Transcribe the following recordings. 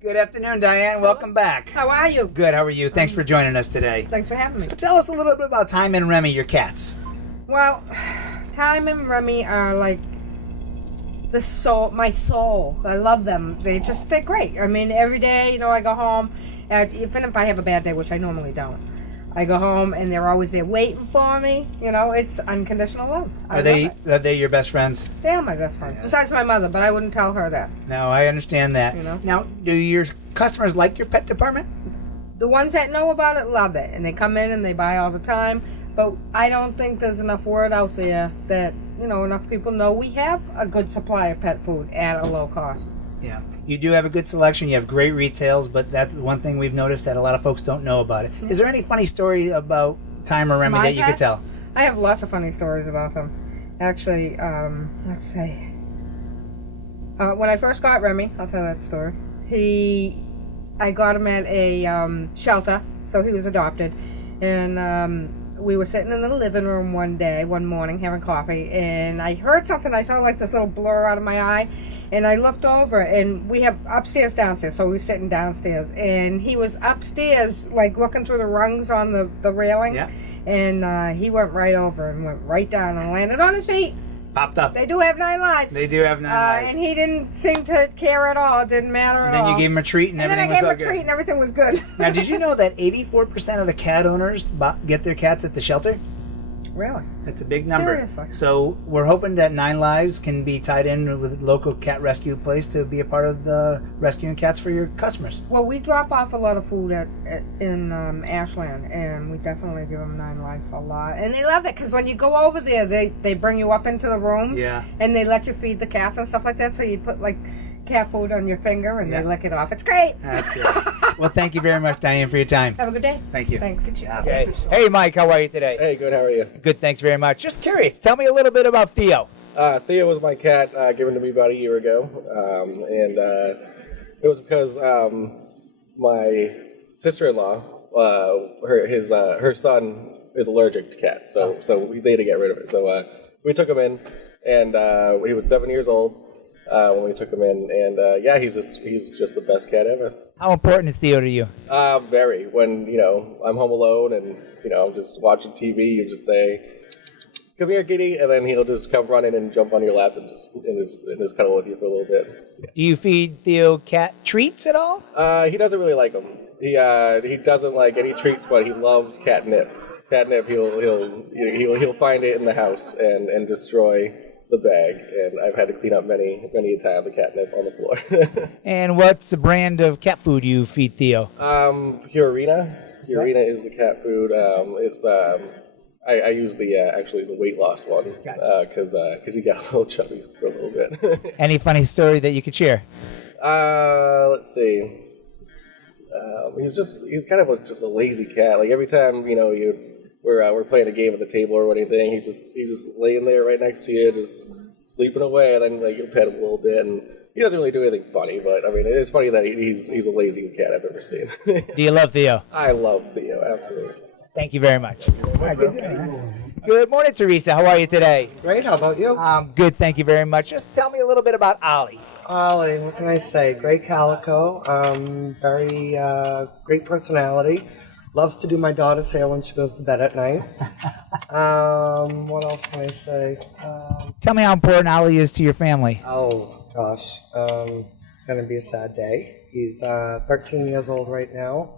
Good afternoon, Diane. Welcome back. How are you? Good. How are you? Thanks for joining us today. Thanks for having me. So tell us a little bit about Time and Remy, your cats. Well, Time and Remy are like my soul. I love them. They're great. I mean, every day, I go home, even if I have a bad day, which I normally don't. I go home and they're always there waiting for me. It's unconditional love. Are they your best friends? They are my best friends. Besides my mother, but I wouldn't tell her that. No, I understand that. Now, do your customers like your pet department? The ones that know about it love it, and they come in and they buy all the time. But I don't think there's enough word out there that enough people know we have a good supply of pet food at a low cost. Yeah, you do have a good selection. You have great retails, but that's one thing we've noticed that a lot of folks don't know about it. Mm-hmm. Is there any funny story about Time or Remy that you could tell? I have lots of funny stories about them. Actually, let's see. When I first got Remy, I'll tell that story. I got him at a shelter, so he was adopted, and we were sitting in the living room one morning having coffee, and I heard something. I saw like this little blur out of my eye, and I looked over, and we have upstairs, downstairs, so we were sitting downstairs, and he was upstairs, like looking through the rungs on the railing, yeah. And he went right over and went right down and landed on his feet. Popped up. They do have 9 lives. They do have 9 lives. And he didn't seem to care at all. It didn't matter at all. And then you gave him a treat and everything was all good. And then I gave him a treat and everything was good. Now, did you know that 84% of the cat owners get their cats at the shelter? Really? That's a big number. Seriously. So we're hoping that 9 Lives can be tied in with a local cat rescue place to be a part of the rescuing cats for your customers. Well, we drop off a lot of food in Ashland, and we definitely give them 9 Lives a lot. And they love it because when you go over there, they bring you up into the rooms, yeah, and they let you feed the cats and stuff like that. So you put like cat food on your finger and they lick it off. It's great. That's good. Well, thank you very much, Diane, for your time. Have a good day. Thank you. Thanks. Good job. Okay. Hey, Mike, how are you today? Hey, good. How are you? Good, thanks very much. Just curious, tell me a little bit about Theo. Theo was my cat given to me about a year ago, and it was because my sister-in-law, her son is allergic to cats, so they had to get rid of it. So we took him in, and he was 7 years old when we took him in, and he's just the best cat ever. How important is Theo to you? Very. When I'm home alone and I'm just watching TV, you just say, "Come here, kitty," and then he'll just come running and jump on your lap and just cuddle with you for a little bit. Do you feed Theo cat treats at all? He doesn't really like them. He doesn't like any treats, but he loves catnip. Catnip, he'll find it in the house and destroy the bag, and I've had to clean up many a time the catnip on the floor. And what's the brand of cat food you feed Theo? Purina. Purina is the cat food. I use the weight loss one because he got a little chubby for a little bit. Any funny story that you could share? Let's see. He's kind of just a lazy cat. Like every time we're playing a game at the table or anything, he's just laying there right next to you, just sleeping away, and then you'll pet him a little bit, and he doesn't really do anything funny, but I mean it's funny that he's the laziest cat I've ever seen. Do you love Theo? I love Theo, absolutely. Thank you very much. Good morning, Teresa. How are you today? Great. How about you? Good. Thank you very much. Just tell me a little bit about Ollie. Ollie, what can I say? Great calico. Very great personality. Loves to do my daughter's hair when she goes to bed at night. What else can I say? Tell me how important Ollie is to your family. Oh, gosh. It's going to be a sad day. He's 13 years old right now.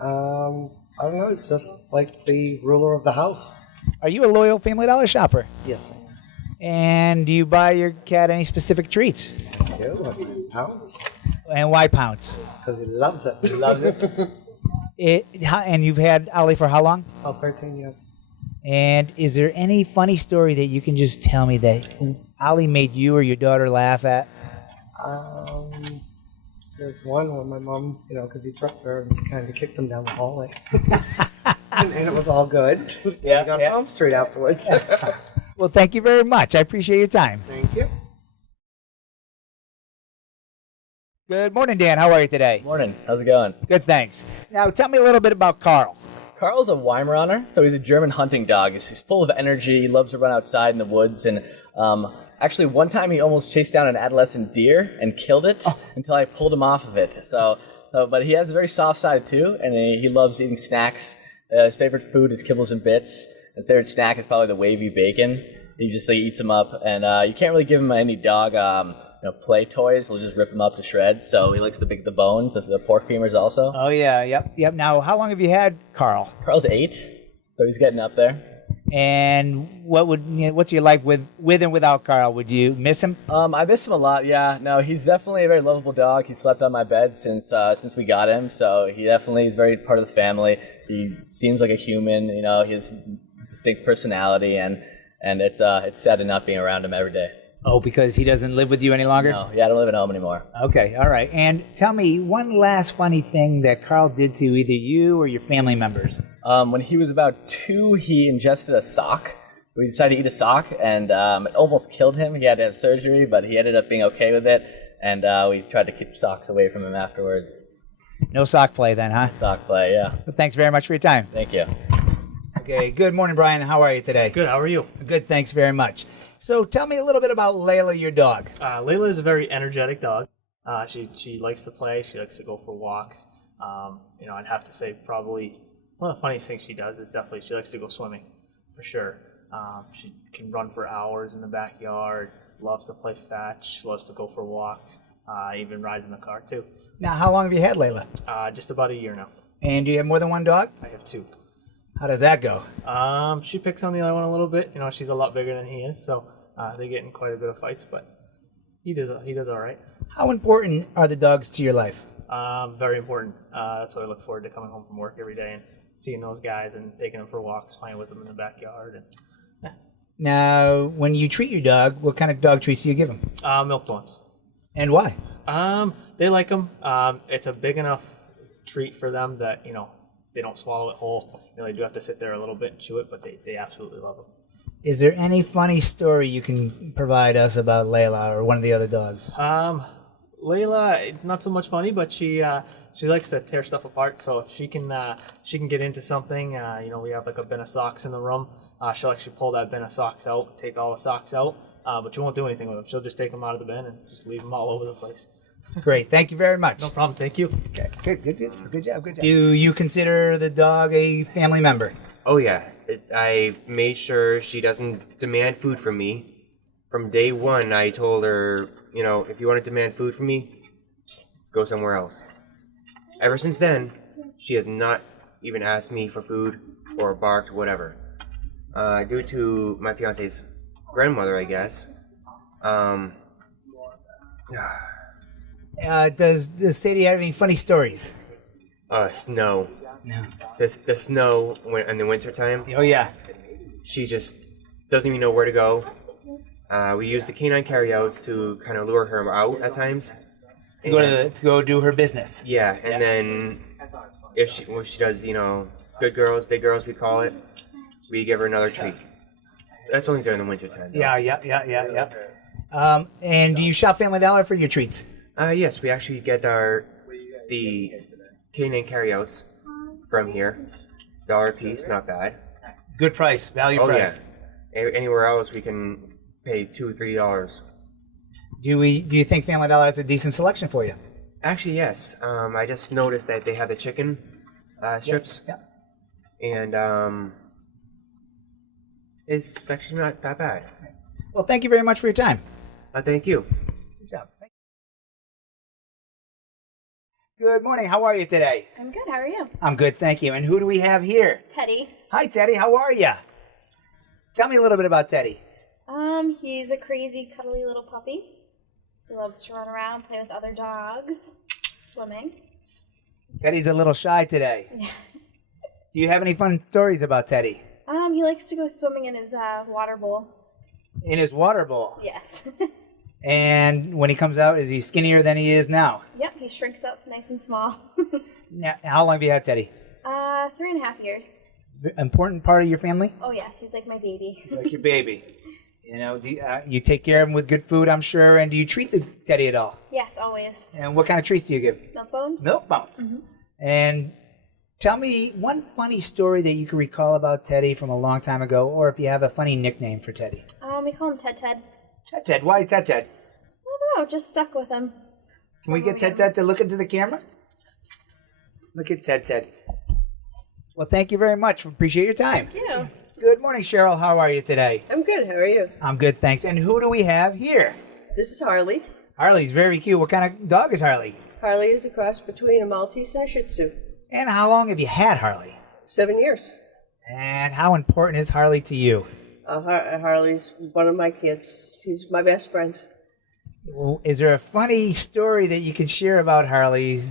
I don't know. It's just like the ruler of the house. Are you a loyal Family Dollar shopper? Yes, I am. And do you buy your cat any specific treats? I do. Pounce. And why Pounce? Because he loves it. He loves it. And you've had Ollie for how long? Oh, 13 years. And is there any funny story that you can just tell me that Ollie made you or your daughter laugh at? There's one when my mom, because he tripped her and she kind of kicked him down the hallway. and it was all good. Yeah, We got yeah. Palm Street afterwards. Well, thank you very much. I appreciate your time. Thank you. Good morning, Dan. How are you today? Morning. How's it going? Good, thanks. Now, tell me a little bit about Carl. Carl's a Weimaraner, so he's a German hunting dog. He's full of energy. He loves to run outside in the woods. And actually, one time he almost chased down an adolescent deer and killed it until I pulled him off of it. But he has a very soft side too, and he loves eating snacks. His favorite food is kibbles and bits. His favorite snack is probably the wavy bacon. He just eats them up, and you can't really give him any dog play toys. He'll just rip them up to shreds. So he likes the bones, the pork femurs also. Oh, yeah, yep. Now, how long have you had Carl? Carl's 8, so he's getting up there. And what's your life with and without Carl? Would you miss him? I miss him a lot. Yeah, no, he's definitely a very lovable dog. He slept on my bed since we got him, so he definitely is very part of the family. He seems like a human. He has distinct personality, and it's sad to not being around him every day. Oh, because he doesn't live with you any longer? No, yeah, I don't live at home anymore. Okay, all right. And tell me one last funny thing that Carl did to either you or your family members. When he was about 2, he ingested a sock. We decided to eat a sock, and it almost killed him. He had to have surgery, but he ended up being okay with it, and we tried to keep socks away from him afterwards. No sock play then, huh? Sock play, yeah. Well, thanks very much for your time. Thank you. Okay, good morning, Brian. How are you today? Good, how are you? Good, thanks very much. So tell me a little bit about Layla, your dog. Layla is a very energetic dog. She likes to play. She likes to go for walks. I'd have to say probably one of the funniest things she does is definitely she likes to go swimming, for sure. She can run for hours in the backyard, loves to play fetch, loves to go for walks, even rides in the car too. Now, how long have you had Layla? Just about a year now. And do you have more than one dog? I have 2. How does that go? She picks on the other one a little bit. She's a lot bigger than he is, so they get in quite a bit of fights, but he does all right. How important are the dogs to your life? Very important. That's why I look forward to coming home from work every day and seeing those guys and taking them for walks, playing with them in the backyard. And Now, when you treat your dog, what kind of dog treats do you give him? milk ones. And why? They like them. It's a big enough treat for them that they don't swallow it whole. They do have to sit there a little bit and chew it, but they absolutely love them. Is there any funny story you can provide us about Layla or one of the other dogs? Layla, not so much funny, but she likes to tear stuff apart. So if she can get into something. We have like a bin of socks in the room. She'll actually pull that bin of socks out, take all the socks out, but she won't do anything with them. She'll just take them out of the bin and just leave them all over the place. Great. Thank you very much. No problem. Thank you. Okay. Good job. Do you consider the dog a family member? Oh yeah, I made sure she doesn't demand food from me. From day one, I told her, if you want to demand food from me, just go somewhere else. Ever since then, she has not even asked me for food or barked, whatever. Due to my fiance's grandmother, I guess. Does Sadie have any funny stories? Snow. No. The snow in the wintertime. Oh, yeah. She just doesn't even know where to go. We use the canine carryouts to kind of lure her out at times. To go do her business. Yeah, and then when she does, good girls, big girls, we call it, we give her another treat. That's only during the winter time. Though. Yeah. And do you shop Family Dollar for your treats? Yes, we actually get the canine carryouts from here. $1 a piece, not bad. Good price, value price. Yeah. Anywhere else we can pay $2 or $3. Do you think Family Dollar has a decent selection for you? Actually, yes. I just noticed that they have the chicken strips. Yeah. And it's actually not that bad. Well, thank you very much for your time. Thank you. Good job. Good morning. How are you today? I'm good. How are you? I'm good, thank you. And who do we have here? Teddy. Hi, Teddy. How are you? Tell me a little bit about Teddy. He's a crazy, cuddly little puppy. He loves to run around, play with other dogs, swimming. Teddy's a little shy today. Do you have any fun stories about Teddy? He likes to go swimming in his water bowl. In his water bowl? Yes. And when he comes out, is he skinnier than he is now? Yep, he shrinks up nice and small. Now, how long have you had Teddy? 3.5 years. Important part of your family? Oh yes, he's like my baby. Like your baby. You know, you take care of him with good food, I'm sure. And do you treat the Teddy at all? Yes, always. And what kind of treats do you give? Milk bones? Milk bones. And tell me one funny story that you can recall about Teddy from a long time ago, or if you have a funny nickname for Teddy. We call him Ted Ted. Ted Ted. Why Ted Ted? I don't know, just stuck with him. Can we get Ted Ted to look into the camera? Look at Ted Ted. Well, thank you very much. Appreciate your time. Thank you. Good morning, Cheryl. How are you today? I'm good. How are you? I'm good, thanks. And who do we have here? This is Harley. Harley's very cute. What kind of dog is Harley? Harley is a cross between a Maltese and a Shih Tzu. And how long have you had Harley? 7 years. And how important is Harley to you? Harley's one of my kids. He's my best friend. Is there a funny story that you can share about Harley?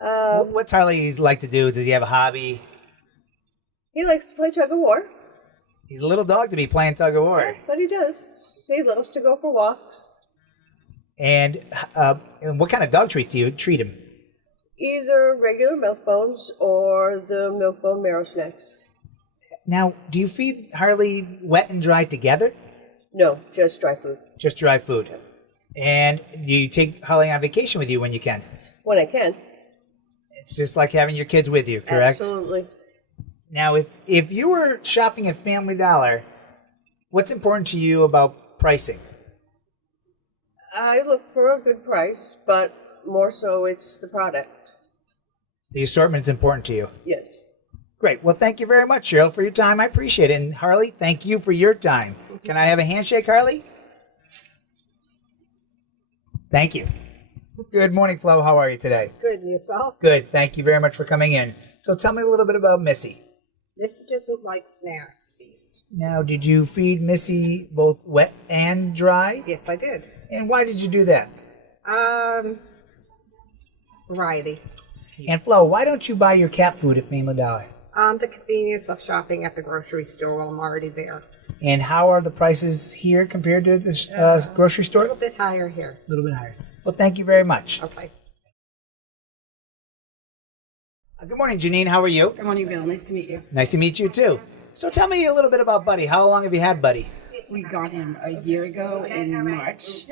What's Harley's like to do? Does he have a hobby? He likes to play tug of war. He's a little dog to be playing tug of war. But he does. He loves to go for walks. And what kind of dog treats do you treat him? Either regular milk bones or the milk bone marrow snacks. Now, do you feed Harley wet and dry together? No, just dry food. Just dry food. And do you take Harley on vacation with you when you can? When I can. It's just like having your kids with you, correct? Absolutely. Now, if you were shopping at Family Dollar, what's important to you about pricing? I look for a good price, but more so it's the product. The assortment's important to you. Yes. Great. Well, thank you very much, Cheryl, for your time. I appreciate it. And Harley, thank you for your time. Can I have a handshake, Harley? Thank you. Good morning, Flo. How are you today? Good, and yourself? Good. Thank you very much for coming in. So tell me a little bit about Missy. Missy doesn't like snacks. Now, did you feed Missy both wet and dry? Yes, I did. And why did you do that? Variety. And Flo, why don't you buy your cat food at Family Dollar? The convenience of shopping at the grocery store while I'm already there. And how are the prices here compared to the grocery A store? little bit higher here. A little bit higher. Well, thank you very much. Okay. Good morning, Janine. How are you? Good morning, Bill. Nice to meet you. Nice to meet you, too. So tell me a little bit about Buddy. How long have you had Buddy? We got him a year ago in March.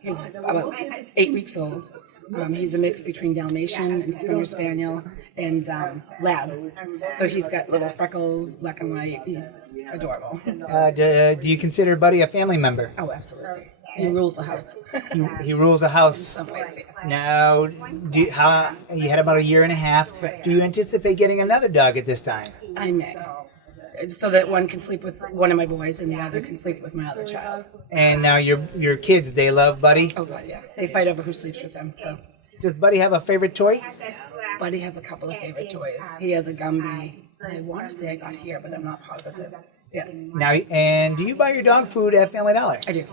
He's about 8 weeks old. He's a mix between Dalmatian and Springer Spaniel and Lab. So he's got little freckles, black and white. He's adorable. Do you consider Buddy a family member? Oh, absolutely. He rules the house. He rules the house. In some ways, yes. Now, you had about a year and a half. Right. Do you anticipate getting another dog at this time? I may. So that one can sleep with one of my boys and the other can sleep with my other child. And now your kids, they love Buddy? Oh, God, yeah. They fight over who sleeps with them, so. Does Buddy have a favorite toy? Buddy has a couple of favorite toys. He has a Gumby. I want to say I got here, but I'm not positive. Yeah. Now, and do you buy your dog food at Family Dollar? I do.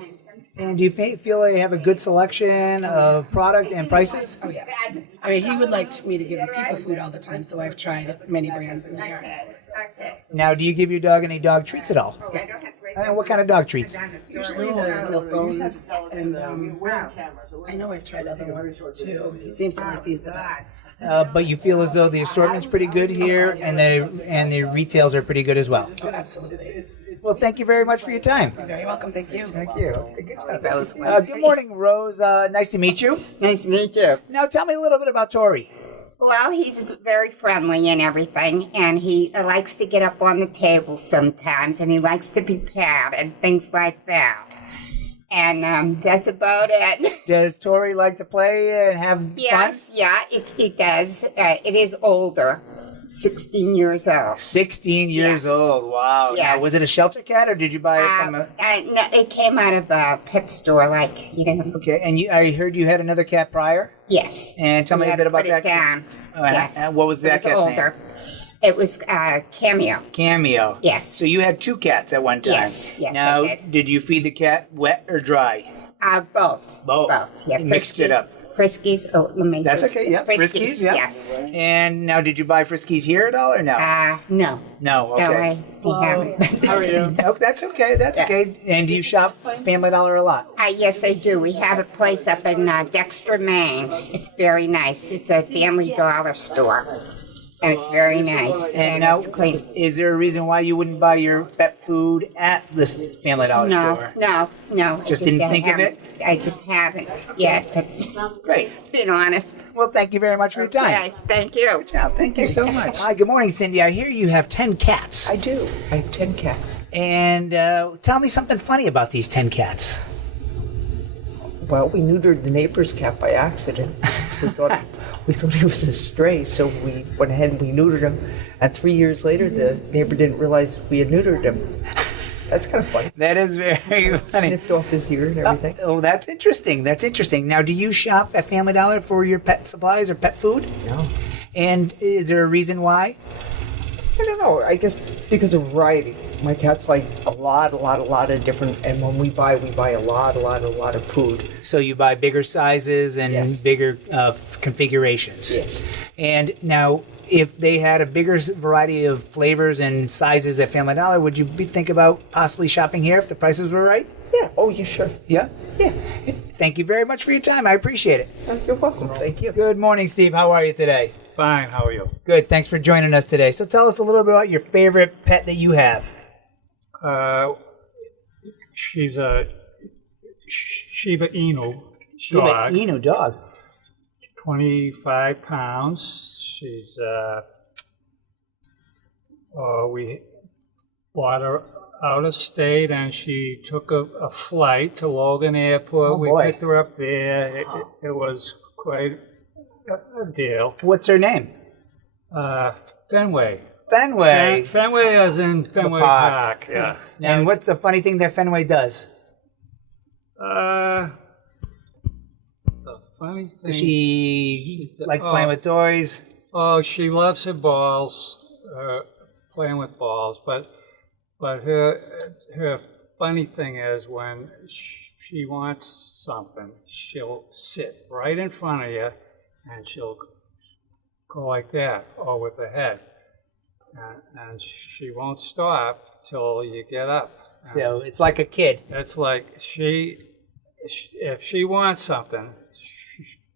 And do you feel they have a good selection of product and prices? Oh, yeah. I mean, he would like me to give him people food all the time, so I've tried many brands in here. Now, do you give your dog any dog treats at all? Yes. What kind of dog treats? Usually the milk bones, and I know I've tried other ones too. He seems to like these the best. But you feel as though the assortment's pretty good here, and the retails are pretty good as well. Oh, absolutely. Well, thank you very much for your time. You're very welcome. Thank you. Thank you. Good job. Good morning, Rose. Nice to meet you. Nice to meet you. Now, tell me a little bit about Tori. Well, he's very friendly and everything, and he likes to get up on the table sometimes, and he likes to be patted, things like that. And that's about it. Does Tori like to play and have Yes, fun? yeah, it does. It is older, 16 years old. 16 years Yes. old. Wow. Yes. Now, was it a shelter cat, or did you buy it from a... No, it came out of a pet store, like, you know. Okay, and I heard you had another cat prior? Yes. And tell me a bit about that. Put it down. Cat. Yes. And what was that cat's older. name? It was Cameo. Cameo. Yes. So you had two cats at one time. Yes, Now, I did. did you feed the cat wet or dry? Both. Both. Yeah, You mixed it up. Friskies. Oh, let me. That's okay. Yeah, Friskies. Yeah. Yes. And now, did you buy Friskies here at all, or no? No. No. Okay. No, I haven't. How are you? Oh, that's okay. That's okay. And do you shop Family Dollar a lot? Yes, I do. We have a place up in Dexter, Maine. It's very nice. It's a Family Dollar store. And it's very nice. And now, it's clean. Is there a reason why you wouldn't buy your pet food at this Family Dollar store? No. Just didn't think of it? I just haven't yet. But Great. Being honest. Well, thank you very much for your time. Okay, thank you. Good job. Thank you so much. Hi, good morning, Cindy. I hear you have 10 cats. I do. I have 10 cats. And tell me something funny about these 10 cats. Well, we neutered the neighbor's cat by accident. We thought he was a stray, so we went ahead and we neutered him. And 3 years later, the neighbor didn't realize we had neutered him. That's kind of funny. That is very funny. Sniffed off his ear and everything. Oh, that's interesting. That's interesting. Now, do you shop at Family Dollar for your pet supplies or pet food? No. And is there a reason why? I don't know. I guess because of variety. My cats like a lot of different, and when we buy a lot of food. So you buy bigger sizes and Yes. bigger configurations. Yes. And now, if they had a bigger variety of flavors and sizes at Family Dollar, would you think about possibly shopping here if the prices were right? Yeah. Oh, you sure? Yeah? Yeah. Thank you very much for your time. I appreciate it. You're welcome. Thank you. Good morning, Steve. How are you today? Fine, how are you? Good. Thanks for joining us today. So tell us a little bit about your favorite pet that you have. She's a Shiba Inu Shiba dog. Inu dog. 25 pounds. She's, we bought her out of state and she took a flight to Logan Airport. Oh, we boy. picked her up there. It was quite a deal. What's her name? Fenway. Fenway. Fenway as in Fenway Park. Yeah. And what's the funny thing that Fenway does? The funny thing. Does she like playing with toys? Oh, she loves her balls, playing with balls. But her funny thing is when she wants something, she'll sit right in front of you, and she'll go like that, or with her head. And she won't stop till you get up. So it's like a kid. It's like if she wants something,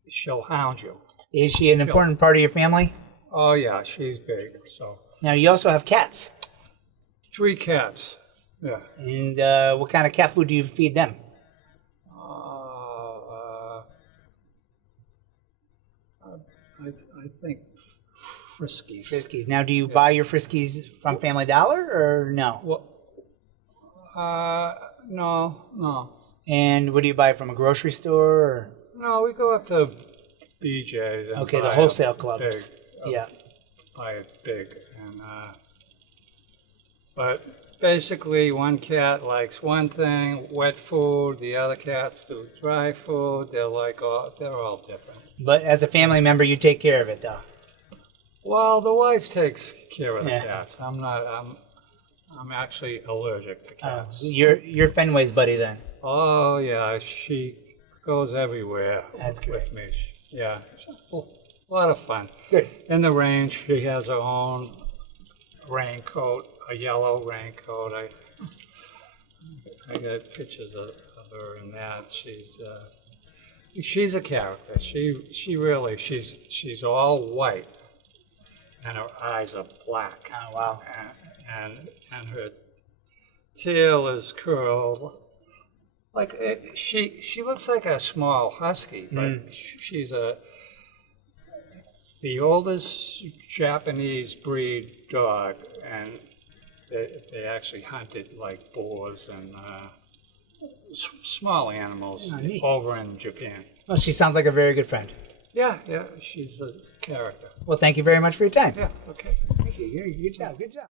she'll hound you. Is she an important part of your family? Oh yeah, she's big. So now you also have cats. 3 cats. Yeah. And what kind of cat food do you feed them? I think Friskies. Friskies. Now, do you buy your Friskies from Family Dollar or no? Well, no. And what do you buy from a grocery store? Or? No, we go up to BJ's. And Okay, the buy wholesale a clubs. Big, Yeah. Buy it big, and but basically, one cat likes one thing, wet food. The other cats do dry food. They're all different. But as a family member, you take care of it, though. Well, the wife takes care of the Yeah. cats. I'm not. I'm actually allergic to cats. You're Fenway's buddy then. Oh yeah, she goes everywhere. That's great. With me. Yeah, a lot of fun. Good. In the range, she has her own raincoat, a yellow raincoat. I got pictures of her in that. She's a character. She's all white, and her eyes are black. Oh wow! And her tail is curled. Like she looks like a small husky, but she's the oldest Japanese breed dog, and they actually hunted like boars and small animals over in Japan. Well, she sounds like a very good friend. Yeah, she's a character. Well, thank you very much for your time. Yeah, okay. Thank you. Good job. Good job.